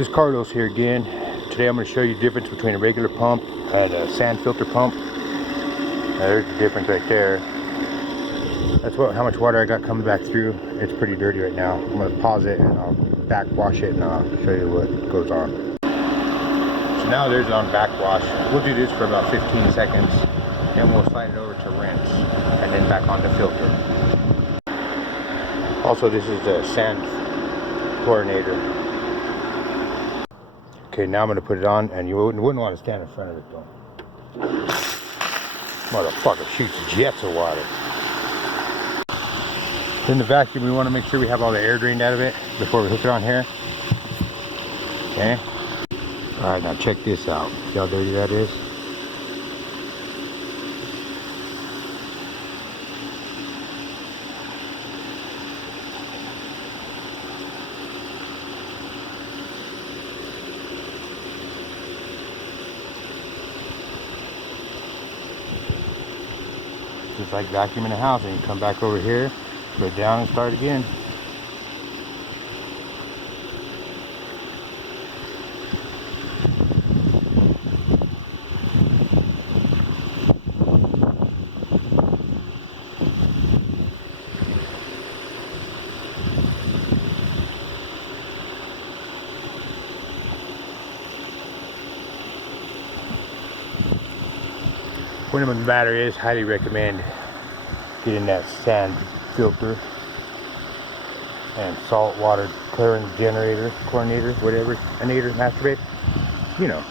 This is Carlos here again. Today I'm going to show you the difference between a regular pump and a sand filter pump. There's the difference right there. That's how much water I got coming back through. It's pretty dirty right now. I'm going to pause it and I'll backwash it and I'll show you what goes on. So now there's on backwash. We'll do this for about 15 seconds. Then we'll slide it over to rinse and then back on the filter. Also, this is the sand chlorinator. Okay, now I'm going to put it on, and you wouldn't want to stand in front of it though. Motherfucker shoots jets of water. Then the vacuum, we want to make sure we have all the air drained out of it before we hook it on here. Okay. Alright, now check this out. See how dirty that is? Just like vacuuming a house, and you come back over here, go down and start again. Point of the matter is, highly recommend getting that sand filter and salt water chlorinator, whatever, masturbator, you know.